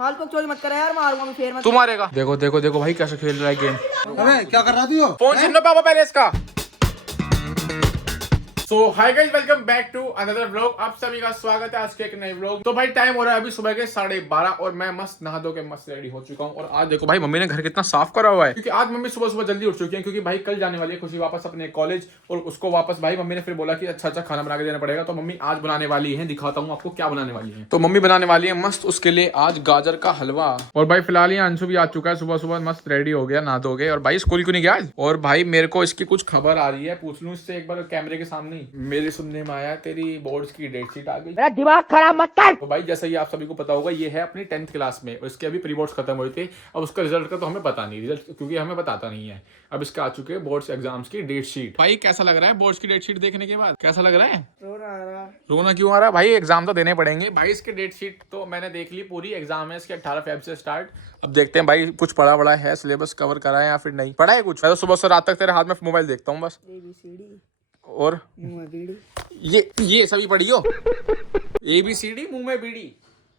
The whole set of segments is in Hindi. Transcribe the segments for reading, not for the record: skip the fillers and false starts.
फालतू चोरी मत कर यार, मारूंगा मैं फिर। तू मारेगा? देखो देखो देखो भाई कैसे खेल रहा है गेम। अबे क्या कर रहा तू? फोन छीन लो पापा पहले इसका। So hi guys, welcome back to another vlog. आप सभी का स्वागत है आज के एक नए व्लॉग। तो भाई टाइम हो रहा है अभी सुबह के 12:30 और मैं मस्त नहा धो के मस्त रेडी हो चुका हूँ। और आज देखो भाई मम्मी ने घर कितना साफ करा हुआ है, क्योंकि आज मम्मी सुबह सुबह जल्दी उठ चुकी है, क्योंकि भाई कल जाने वाली है खुशी वापस अपने कॉलेज। और उसको वापस भाई मम्मी ने फिर बोला कि अच्छा खाना बना के देना पड़ेगा। तो मम्मी आज बनाने वाली है, दिखाता हूँ आपको क्या बनाने वाली है। तो मम्मी बनाने वाली है मस्त उसके लिए आज गाजर का हलवा। और भाई फिलहाल यहाँ अंशु भी आ चुका है, सुबह सुबह मस्त रेडी हो गया, नहा धो गए। और भाई स्कूल क्यों नहीं गया आज? और भाई मेरे को इसकी कुछ खबर आ रही है, पूछ लूं इससे एक बार कैमरे के सामने। मेरे सुनने में आया तेरी बोर्ड्स की डेट शीट आ गई। मेरा दिमाग खराब मत कर। तो भाई जैसा ही आप सभी को पता होगा, ये है अपनी 10th क्लास में, इसके अभी प्री बोर्ड्स खत्म हुए थे। अब उसका रिजल्ट का तो हमें पता नहीं, रिजल्ट क्योंकि हमें बताता नहीं है। अब इसका आ चुके हैं बोर्ड्स एग्जाम्स की डेट शीट। भाई कैसा लग रहा है बोर्ड्स की डेट शीट देखने के बाद? कैसा लग रहा है? रोना क्यों आ रहा है भाई? एग्जाम तो देने पड़ेंगे भाई। इसकी डेट शीट तो मैंने देख ली पूरी, एग्जाम है इसके 18 फेब से स्टार्ट। अब देखते हैं भाई कुछ पढ़ा बड़ा है, सिलेबस कवर करा है या फिर नहीं पढ़ा है कुछ। मैं तो सुबह से रात तक तेरे हाथ में मोबाइल देखता हूँ बस। और ये सभी पढ़ियो। ABCD मुंह में बीड़ी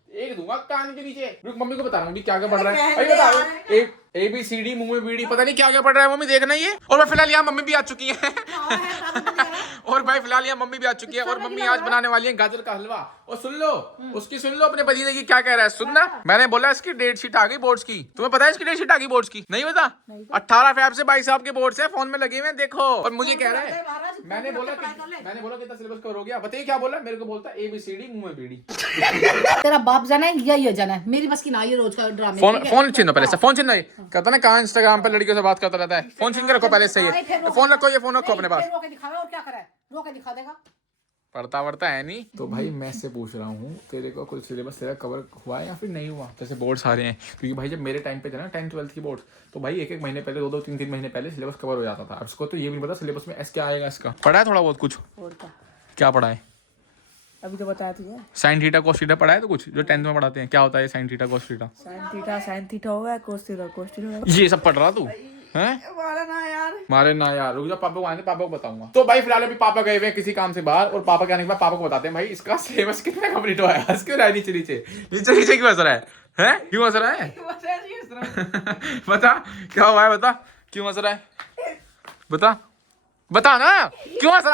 एक दूंगा कान के नीचे। रुक मम्मी को बता रहा हूँ क्या क्या पढ़ रहा है। अरे बता ABCD मुंह में बीड़ी, पता नहीं क्या क्या पढ़ रहा है मम्मी, देखना ये। और मैं फिलहाल यहाँ मम्मी भी आ चुकी है। और भाई फिलहाल यहाँ मम्मी भी आ चुकी है और मम्मी आज बनाने वाली है गाजर का हलवा। और सुन लो उसकी, सुन लो अपने भतीजे की क्या कह रहा है, सुनना। मैंने बोला इसकी डेट शीट आ गई बोर्ड्स की। तुम्हें पता है इसकी डेट शीट आ गई बोर्ड्स की? नहीं पता? 18 फेब से भाई साहब के बोर्ड्स है, फोन में लगे हुए देखो। और मुझे कह रहा है, मैंने बोला कितना सिलेबस कवर हो गया, बताइए क्या बोला? मेरे को बोलता ABCD मुंह में बीड़ी। तेरा बाप जाना है या ये जाना है? मेरी बस की ना ये रोज का ड्रामे। फोन छीनो पहले से, फोन छीनो। कहता ना कहाँ इंस्टाग्राम पे लड़कियों से बात करता रहता है। फोन छीन के रखो पहले से, ये फोन रखो, ये फोन रखो अपने पास। रोके दिखावे और क्या करे? रोके दिखा देगा। पढ़ता है नहीं। तो भाई मैं से पूछ रहा हूँ, तेरे को कुछ सिलेबस तेरा कवर हुआ है या फिर नहीं हुआ? जैसे बोर्ड्स आ रहे हैं, क्योंकि भाई जब मेरे टाइम पे थे ना 10th 12th की बोर्ड्स, तो भाई एक महीने पहले, 2 3 महीने पहले सिलेबस कवर हो जाता था। अब इसको तो ये भी नहीं पता सिलेबस में क्या आएगा इसका। पढ़ा है थोड़ा बहुत कुछ? क्या पढ़ा है? अभी तो बताया तुझे। साइन थीटा कोस थीटा पढ़ा है तो कुछ जो 10th में पढ़ाते हैं? क्या होता है sine theta cos theta? Sine theta होगा, कोस थीटा होगा। ये सब पढ़ रहा तू हैं? मारे ना यार, रुक जा, पापा को आने, पापा को बताऊंगा। तो भाई फिलहाल अभी पापा गए हुए हैं किसी काम से बाहर, और पापा के आने के बाद पापा को बताते हैं भाई इसका सिलेबस कितना कंप्लीट हुआ है। क्यों रहा है नीचे क्यों हंस रहा है? क्यों हंस रहा है? बता क्या हुआ है, बता क्यों हंस रहा है? बता ना क्यों हंस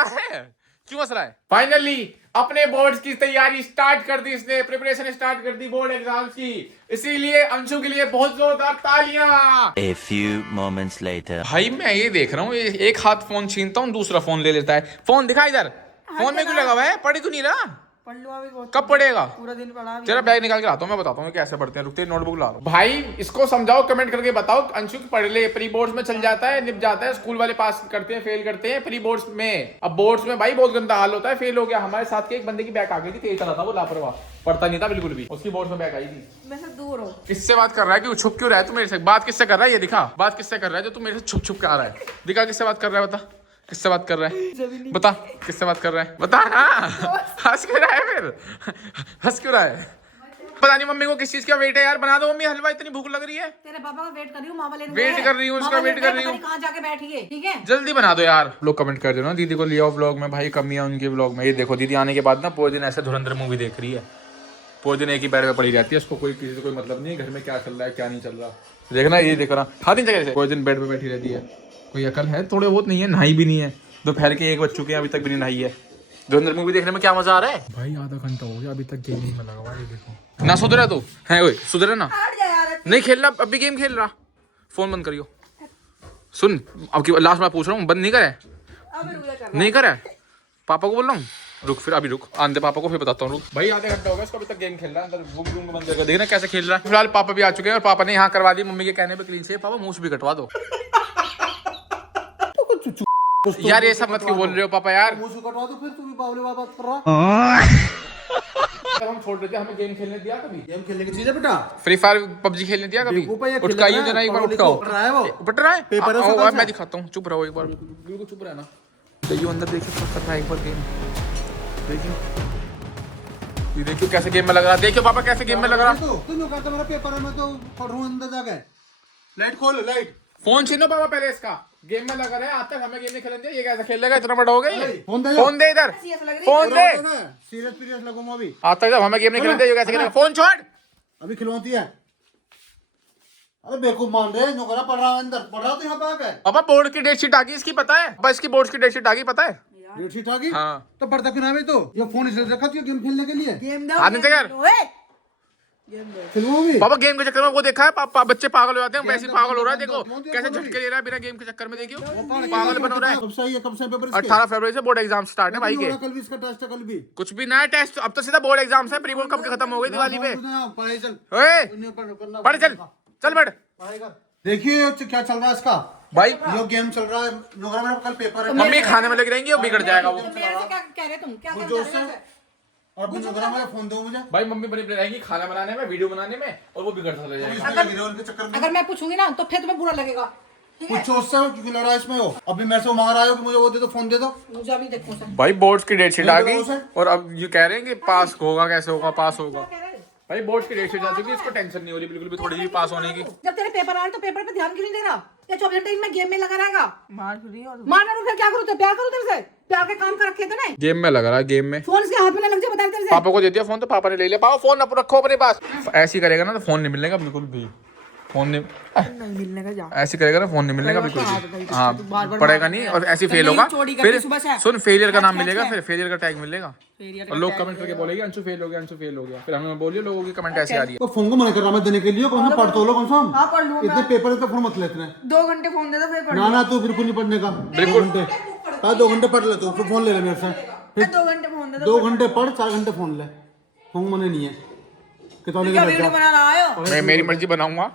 रहा है? फाइनली अपने बोर्ड्स की तैयारी स्टार्ट कर दी इसने, प्रिपरेशन स्टार्ट कर दी बोर्ड एग्जाम्स की। इसीलिए अंशु के लिए बहुत जोरदार तालियां। A few moments later. भाई मैं ये देख रहा हूँ, एक हाथ फोन छीनता हूँ, दूसरा फोन ले लेता है। फोन दिखा इधर, फोन में क्यों लगा हुआ है? पढ़ी क्यों नहीं रहा? कब पढ़ेगा? पूरा दिन पढ़ा। तेरा बैग निकाल के लाता हूँ, मैं बताता हूँ कैसे पढ़ते हैं। रुकते नोटबुक ला रहा हूँ। भाई इसको समझाओ, कमेंट करके बताओ। अंशु पढ़ ले, प्री बोर्ड्स में चल जाता है, निप जाता है। स्कूल वाले पास करते हैं, फेल करते हैं प्री बोर्ड्स में। अब बोर्ड्स में भाई बहुत गंदा हाल होता है। फेल हो गया। हमारे साथ के एक बंदे की बैग आ गई थी, तेज चला था वो, लापरवाह, पढ़ता नहीं था बिल्कुल भी। उसकी बोर्ड्स में बैग आई थी। मैं से दूर हो। किससे बात कर रहा है? क्यों छुप क्यों रहा है तू मेरे से? बात किससे कर रहा है ये दिखा। बात किससे कर रहा है जो तू मेरे से छुप के आ रहा है? दिखा किससे बात कर रहा है, बता किससे बात कर रहा है? बता किससे बात कर रहा है, बता ना। हंस क्यों रहा है फिर? हंस क्यों रहा है? पता नहीं मम्मी को किस चीज का वेट है यार। बना दो मम्मी हलवा, इतनी भूख लग रही है। तेरे पापा का वेट कर रही हूँ, मामा लेने वेट कर रही हूँ, उसका वेट कर रही हूँ। कहाँ जाके बैठी है? ठीक है जल्दी बना दो यार। लोग कमेंट कर देना दीदी को लिया व्लॉग में। भाई कमी है उनके व्लॉग में। ये देखो दीदी आने के बाद ना पूरे दिन ऐसे धुरंधर मूवी देख रही है। पूरे दिन एक ही बेड पे पड़ी रहती है, उसको कोई किसी से कोई मतलब नहीं है घर में क्या चल रहा है क्या नहीं चल रहा। देखना ये देखना, हर दिन जगह से पूरे दिन बेड पे बैठी रहती है। कोई अकल है? थोड़े बहुत नहीं है, नहाई भी नहीं है। दोपहर के 1 बज चुके हैं, अभी तक भी नहीं नहाई है। धुरंधर मूवी देखने में क्या मजा आ रहा है? भाई आधा घंटा हो गया अभी तक गेमिंग में लगा हुआ है। ये देखो ना, सुधरा तू है? ओए सुधरे ना, नहीं खेलना अभी, गेम खेल रहा। फोन बंद करियो। सुन अब की लास्ट में पूछ रहा हूँ, बंद नहीं करे? नहीं करे? पापा को बोल रहा हूँ। रुक फिर, अभी रुक, आंदे पापा को फिर बताता हूँ। रुक भाई आधे घंटा हो गया इसको, अभी तक गेम खेल रहा है। अंदर रूम बंद करके देखना कैसे खेल रहा है। फिलहाल पापा भी आ चुके हैं और पापा ने यहाँ करवा दी मम्मी के कहने पे क्लीन से। पापा मूछ भी कटवा दो। यार ये सब मत क्यों बोल रहे हो पापा यार? मुझे कटवा दो फिर, तू भी बावले बात कर रहा। जब हम छोड़ रहे थे हमें गेम खेलने दिया कभी? गेम खेलने की चीज है बेटा। फ्री फायर पबजी खेलने दिया कभी? उठकाइयो जरा एक बार, उठकाओ। पढ़ रहा है वो, पढ़ रहा है। पेपर है आओ मैं दिखाता हूँ, चुप रहो एक बार, बिल्कुल चुप रहना। जाइयो अंदर, देखिए क्या कर रहा है एक बार गेम। देखियो ये देखियो कैसे गेम में लग रहा है। देखियो पापा कैसे गेम में लग रहा है। तू क्यों कहता मेरा पेपर है, मैं तो पढ़ रहा हूं अंदर जाके। लाइट खोलो, लाइट। फोन छीनो पापा पहले इसका। गेम में लगा रहा है, आज तक हमें गेम नहीं खेलने दिया। ये कैसे खेल लेगा? इतना बड़ा हो गया ये। फोन दे इधर, फोन दे। सीरियस लगूंगा अभी। आज तक जब हमें गेम नहीं खेलने दिया, ये कैसे खेलेगा? फोन छोड़, अभी खिलौती है। अरे बेवकूफ मान रहे नौकरा पढ़ रहा है अंदर, पढ़ रहा तो यहाँ पे आके। पापा बोर्ड की डेट शीट आ गई इसकी, पता है पापा? इसकी बोर्ड की डेट शीट आ गई, पता है? डेट शीट आ गई? हाँ। तो पढ़ता क्यों ना भाई? तो ये फोन इसलिए रखा था गेम खेलने के लिए। गेम हाथ नीचे कर। फिल्मों में पापा गेम के चक्कर में वो देखा है पापा, बच्चे पागल हो जाते हैं, वैसे ही गेम पागल हो रहा है। गेम देखो गेम कैसे गेम झटके ले रहा है बिना गेम के चक्कर में, देखियो पागल पागल बन रहा है। कब से आई है, कब से पेपर इसके? 18 फरवरी से बोर्ड एग्जाम स्टार्ट है भाई के। कल भी इसका टेस्ट है, कल भी। कुछ भी नया टेस्ट, अब तो सीधा बोर्ड एग्जाम है। प्री बोर्ड कब के खत्म हो गई दिवाली पे। पढ़ाई चल, ओए पढ़ चल, चल बैठ। पढ़ाई कर। देखिए क्या चल रहा है इसका भाई जो गेम चल रहा है। नौकरा मेरा कल पेपर है। मम्मी खाने में लगी रहेंगी, वो बिगड़ जाएगा वो। मेरे से क्या कह रहे तुम? क्या कुछ कह जोर रहे से। हो? और नौकरा मेरा फोन दो मुझे। भाई मम्मी बनी रहेंगी खाना बनाने में, वीडियो बनाने में, और वो बिगड़ चला जाएगा। इसमें लगी रहो उनके चक्कर में। अगर मैं पूछूंगी ना तो फिर तुम्हें बुरा लगेगा, ठीक है? कुछ उससे क्योंकि लड़ रहा है इसमें। हो अभी मेरे से वो मांग रहा है कि मुझे वो दे दो, फोन दे दो। मुझे अभी देखो सर। भाई बोर्ड्स की डेट शीट आ गई उसे। और अब ये कह रहे हैं कि पास होगा, कैसे होगा, पास होगा। क्या कह रहे हो? भाई बोर्ड्स की डेट शीट आ चुकी है, इसको टेंशन नहीं हो रही बिल्कुल भी, थोड़ी भी पास होने की। जब तेरे पेपर आ रहे तो पेपर पे ध्यान क्यों नहीं दे रहा? या 24 घंटे में गेम में लगा रहेगा? मार रही और मारना तो फिर क्या करूँ? तो प्यार करूँ तेरे से? प्यार के काम कर रखे थे ना। गेम में लग रहा है, गेम में। फोन इसके हाथ में ना लग जाए, बता रहे तेरे से। पापा को दे दिया फोन तो पापा ने ले लिया। पापा फोन रखो अपने पास। ऐसे ही करेगा ना तो फोन नहीं मिलेगा बिल्कुल भी। फोन नहीं नहीं मिलने का जा। ऐसे करेगा ना फोन नहीं मिलेगा बिल्कुल भी। हाँ पड़ेगा नहीं और ऐसे फेल नहीं, होगा। चोरी करके फिर सुबह से। सुन फेलियर का नाम कैच मिलेगा, है। फिर फेलियर का टैग मिलेगा और लोग कमेंट करके बोलेंगे अंशु फेल हो गया, अंशु फेल हो गया। फिर हमें बोलिए लोगों की कमेंट ऐसे आ रही है। तो फोन को मना कर रहा मैं देने के लिए। कौन सा पढ़ तो लो, कौन सा हाँ पढ़ लूँ इतने पेपर इतना फोन मत लेते हैं। 2 घंटे फोन दे दो फिर पढ़ ना ना तू बिल्कुल नहीं पढ़ने का। बिल्कुल। 2 घंटे। हाँ 2 घंटे पढ़ ले तू, फिर फोन ले ले मेरे से। फिर 2 घंटे फोन दे दो। 2 घंटे पढ़, 4 घंटे फोन ले। फोन मने नहीं है कितने क्या के वीडियो बैठ बना रहा हो? मैं मेरी मर्जी बनाऊंगा।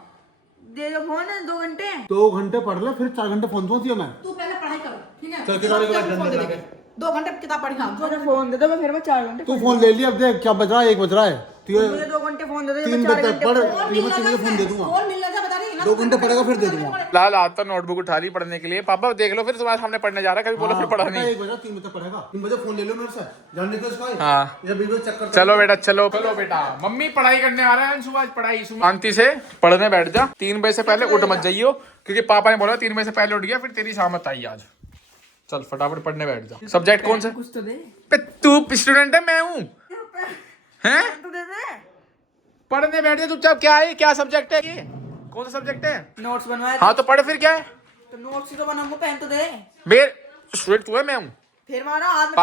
दे दो फोन 2 घंटे। 2 घंटे पढ़ ले, फिर 4 घंटे फोन दूंगा मैं। तू पहले पढ़ाई कर, ठीक है? चल किताबें के बाद फोन डंडे दे लगा देंगे। 2 घंटे किताब पढ़ी। हाँ मुझे फोन दे दो मैं फिर मैं 4 घंटे। तू फोन ले लिया, अब देख क्या बज रहा है। 1 बज रहा है। मुझे 2 घंटे फोन दे दो 3 मैं 4 बजे तक घंटे पढ़, फोन- ये मैं तुझे फोन दे दूंगा। फोन मिलना था, बता रही है ना। 2 घंटे पढ़ेगा फिर दे दूंगा। लाल आता नोटबुक उठा ली पढ़ने के लिए। पापा देख लो फिर तुम्हारे सामने पढ़ने जा रहा है, कभी बोलो फिर पढ़ा नहीं। 1 बजे 3 बजे तक पढ़ेगा। 3 बजे फोन ले लो मेरे से, जानने को इसका है। हाँ ये वीडियो चेक करता चलो बेटा चलो चलो बेटा। मम्मी पढ़ाई करने आ रहा है अंशु, आज पढ़ाई शांति से पढ़ने बैठ जा। 3 बजे से पहले उठ मत जाइयो, क्योंकि पापा ने बोला 3 बजे से पहले उठ गया फिर तेरी शामत आई आज। चल फटाफट पढ़ने बैठ जा। सब्जेक्ट कौन सा? कुछ तो दे। पे तू स्टूडेंट है, मैं हूँ हैं? तो दे दे। पढ़ने बैठ जा चुपचाप। क्या है, क्या सब्जेक्ट है ये? कौन सा सब्जेक्ट है? नोट्स बनवाए हाँ तो पढ़ फिर क्या है? तो नोट्स ही तो बनाऊंगा। पेन तो दे। मेरे स्टूडेंट तू है, मैं हूँ। फिर मारा हाथ में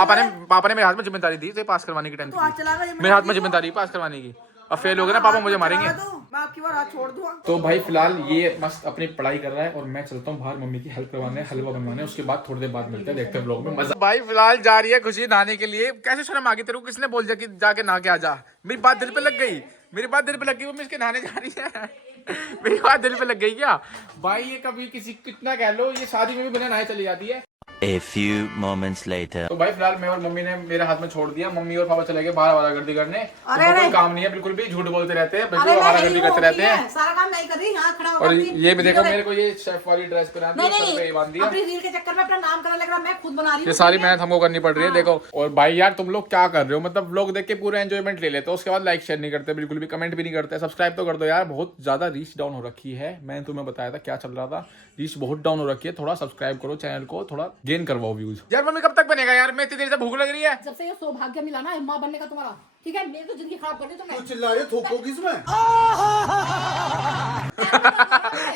पापा ने मेरे हाथ में जिम्मेदारी दी थे पास करवाने की, 10th तो हाथ की। चला मेरे हाथ में जिम्मेदारी पास करवाने की। अब फेल हो गया ना पापा मुझे मारेंगे। मैं आपकी बार हाथ छोड़ दूंगा। तो भाई फिलहाल ये मस्त अपनी पढ़ाई कर रहा है और मैं चलता हूँ बाहर मम्मी की हेल्प करवाने, हलवा बनवाने। उसके बाद थोड़ी देर बाद मिलते हैं, देखते हैं व्लॉग में मजा। भाई फिलहाल जा रही है खुशी नहाने के लिए। कैसे शर्म आ गई तेरे को? किसने बोल दिया कि जाके नहा के आ जा? मेरी बात दिल पे लग गई, मेरी बात दिल पे लग गई। मम्मी इसके नहाने जा रही है मेरी बात दिल पे लग गई क्या? भाई ये कभी किसी कितना कह लो, ये शादी में भी बिना नहाए चली जाती है। A few moments later. तो भाई फिलहाल मैं और मम्मी ने मेरे हाथ में छोड़ दिया। मम्मी और पापा चले गए बाहर आवारागर्दी करने। उनको कोई काम नहीं है, बिल्कुल भी झूठ बोलते रहते हैं, बिल्कुल आवारागर्दी करते रहते हैं। सारा काम नहीं कर रही, यहाँ खड़ा होकर और अपनी ये भी देखो वीडियो मेरे को ये शेफ वाली ड्रेस पहना दी, नहीं सर पे ये बांध नहीं, दिया। अपनी रील के चक्कर में अपना नाम करा लग रहा, मैं खुद बना रही हूँ। ये सारी मेहनत हमको करनी पड़ रही है देखो। और भाई यार तुम लोग क्या कर रहे हो? मतलब व्लॉग देख के पूरा एंजॉयमेंट ले लेते हो, उसके बाद लाइक शेयर नहीं करते, बिल्कुल भी कमेंट भी नहीं करते। सब्सक्राइब तो कर दो यार। बहुत ज्यादा रीच डाउन हो रखी है, मैंने तुम्हें बताया था क्या चल रहा था। रीच बहुत डाउन हो रखी है, थोड़ा सब्सक्राइब करो चैनल को, थोड़ा गेन करवाओ व्यूज। यार मम्मी कब तक बनेगा यार? मैं इतनी देर से भूख लग रही है। जब से ये सौभाग्य मिला ना माँ बनने का तुम्हारा, ठीक है? मेरी तो जिंदगी खराब कर दी तुमने। तू चिल्ला रही है, थोको किसमें?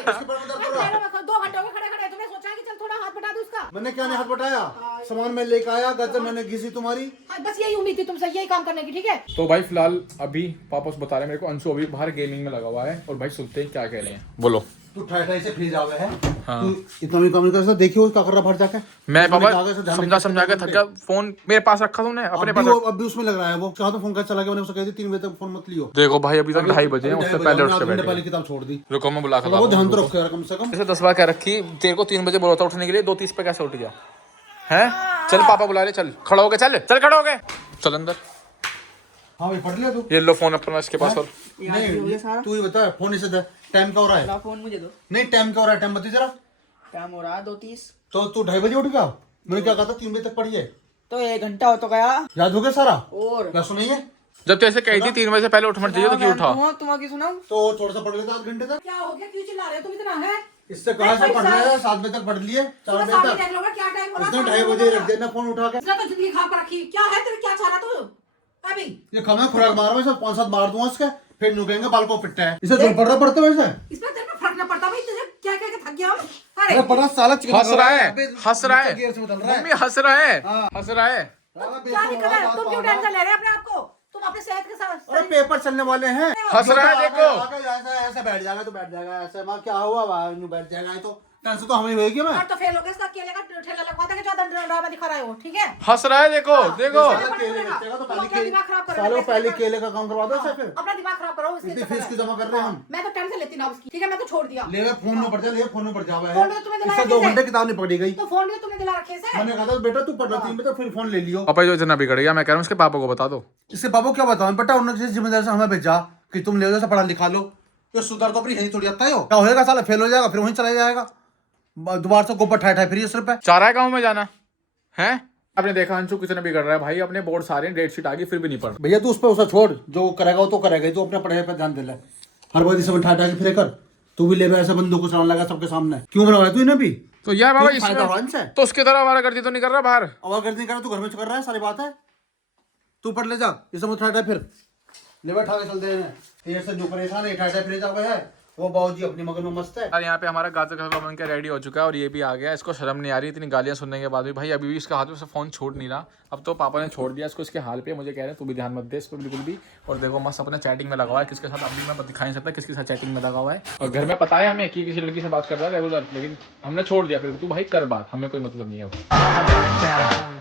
इसके ऊपर मत करो। 2 घंटे हो गए खड़े खड़े, तुमने सोचा है कि चल थोड़ा हाथ बटा दूं उसका? मैंने क्या नहीं हाथ बटाया? सामान में लेके आया, गजर मैंने घिसी तुम्हारी। हाँ, बस यही उम्मीद थी तुमसे, यही काम करने की, ठीक है? तो भाई फिलहाल अभी पापा बता रहे हैं मेरे को, अंशु अभी बाहर गेमिंग में लगा हुआ है। और भाई सुनते हैं क्या कह रहे हैं, बोलो। तू ठाई से फ्री जावे है। हाँ। तू इतना भी काम नहीं कर सकता। देखियो क्या कर रहा बाहर जाके। मैं पापा आगे से ध्यान समझा रखिए, समझा के थक गया। फोन मेरे पास रखा तुमने अपने पास। अब भी उसमें लग रहा है वो। चाहो तो फोन कर चला गया, मैंने उसको कह दी 3 बजे तक फोन मत लियो। देखो भाई अभी तक 2:30 बजे हैं, उससे पहले उठ के बैठे। पहले किताब छोड़ दी। रुको मैं बुला कर वो ध्यान तो रखो यार कम से कम। जैसे 10 बार क्या रखी तेरे को 3 बजे बोला था उठने के लिए, 2:30 पे कैसे उठ गया है? चल पापा बुला रहे, चल खड़ा हो गए, चल चल खड़ा हो गए, चल अंदर। हाँ भाई पढ़ लिया तू। ये लो फोन अपना इसके पास। और नहीं तू ही बता, फोन इसे दे। टाइम क्या हो रहा है? फोन मुझे दो। नहीं टाइम क्या हो रहा है? टाइम बता जरा। टाइम हो रहा है 2:30। तो तू 2:30 बजे उठ गया? मैंने क्या कहा था 3 बजे तक पढ़िए। तो 1 घंटा हो तो गया। याद हो गया सारा? और क्या सुनिए? जब तू ऐसे कही थी 3 बजे से पहले उठ मत जाइए, तो क्यों उठा? तुम की सुनाऊं? तो थोड़ा सा पढ़ लेता 8 घंटे तक। क्या हो गया? क्यों चिल्ला रहे हो तुम इतना? है इससे कहा से पढ़ना है? 7 बजे तक पढ़ लिए, 4 थोड़ा बजे सामने तक। देख लो ना, क्या टाइम हो रहा इसने है? 2:30 बजे रख देना फोन उठा के। इसने तो जिंदगी खराब कर रखी। क्या है तेरे, क्या चाह रहा तू अभी? ये कम है खुराक मार, मैं सब 5-7 मार दूंगा इसके। फिर नु कहेंगे बाल को पिटता है। इसे जोर पड़ना पड़ता है वैसे। इसमें तेरे पे फर्क ना पड़ता भाई, तुझे क्या क्या थक गया हम। अरे पड़ा साला चिकन हंस रहा है, हंस रहा है, गियर से बदल रहा है। मम्मी हंस रहा है, हाँ। हंस रहा है। साला क्या बेसुरा दिक्कत है, बात तुम क्यों बात। टेंशन ले रहे हैं अपने आप को? तुम अपने सेहत के साथ अरे पेपर चलने वाले हैं। हंस रहा है, देखो। ऐसा ऐसा बैठ जाएगा तो बैठ जाएगा, ऐसे मां क्या हुआ वहां नु बैठ जाएगा। तो टेंशन तो हमें होएगी। मैं और तो फेल हो गया, इसका अकेले का ठेला लगवा देंगे, ज्यादा ड्रामा दिखा रहा है वो, ठीक है। हंस रहा है, देखो देखो। साला केले बेचेगा तो तुम अपना दिमाग खराब करो। सालों पहले केले का काम करवा दो इसे। फिर अपना दिमाग खराब करो इसके इतनी चक्कर फीस में। क्यों जमा कर रहे हैं हम? मैं तो टेंशन लेती ना उसकी, ठीक है, मैं तो छोड़ दिया। ले फोन में पड़ जा, ले फोन में पड़ जावा है। फोन में तो तुम्हें दिला इससे रखे 2 थे। घंटे किताब नहीं पढ़ी गई। तो फोन भी तुमने दिला रखे से। मैंने कहा था बेटा तू पढ़ रहा 3 में तो फिर फोन ले लियो। पापा जो इतना बिगड़ गया, मैं कह रहा हूँ उसके पापा को बता दो। इससे बाबू क्या बताऊं बेटा, उन्होंने किसी जिम्मेदारी से हमें भेजा कि तुम ले लो से पढ़ा लिखा लो। तो सुधर तो अपनी यही थोड़ी आता है। क्या होएगा साला, फेल हो जाएगा फिर वहीं चला जाएगा। दोबारा से गोबर ठाई ठाई फिर 10 रुपए। चाह रहा है गाँव में जाना है। आपने देखा अंशु कितना बिगड़ रहा है भाई, अपने बोर्ड सारे डेट शीट आ गई फिर भी नहीं पढ़। भैया तू उस पर उसे छोड़, जो करेगा वो तो करेगा ही। तू अपने पढ़ाई पर ध्यान दे ले। हर बार सब ठाई ठाई फिर कर। तू भी ले ऐसे बंदूक को चलाने लगा सबके सामने। क्यों बनवाया तू इन्हें भी? तो यार बाबा क्यों फायदा हो रहा है इसमें इनसे? तो उसके तरह हमारा गर्दी तो नहीं कर रहा बाहर। और गर्दी कर तू घर में कर रहा है, सारी बात है। तू पढ़ ले जा, ये सब ठाई फिर ले बैठा के चलते हैं। ये से जो परेशान है ठाई फिर जा है। वो बाबूजी अपनी मगन में मस्त है। यार यहाँ पे हमारा गाजर का हलवा बनकर रेडी हो चुका है और ये भी आ गया। इसको शर्म नहीं आ रही इतनी गालियां सुनने के बाद भी। भाई अभी भी इसका हाथ में से फोन छोड़ नहीं रहा। अब तो पापा ने छोड़ दिया इसको इसके हाल पे। मुझे कह रहे हैं तू भी ध्यान मत दे इस पर बिल्कुल भी। और देखो मस्त अपने चैटिंग में लगा हुआ है। किसके साथ अभी मैं दिखा नहीं सकता किसके साथ चैटिंग में लगा हुआ है। और घर में पता है हमें कि किसी लड़की से बात कर रहा है रेगुलर, लेकिन हमने छोड़ दिया। फिर तू भाई कर बात, हमें कोई मतलब नहीं है।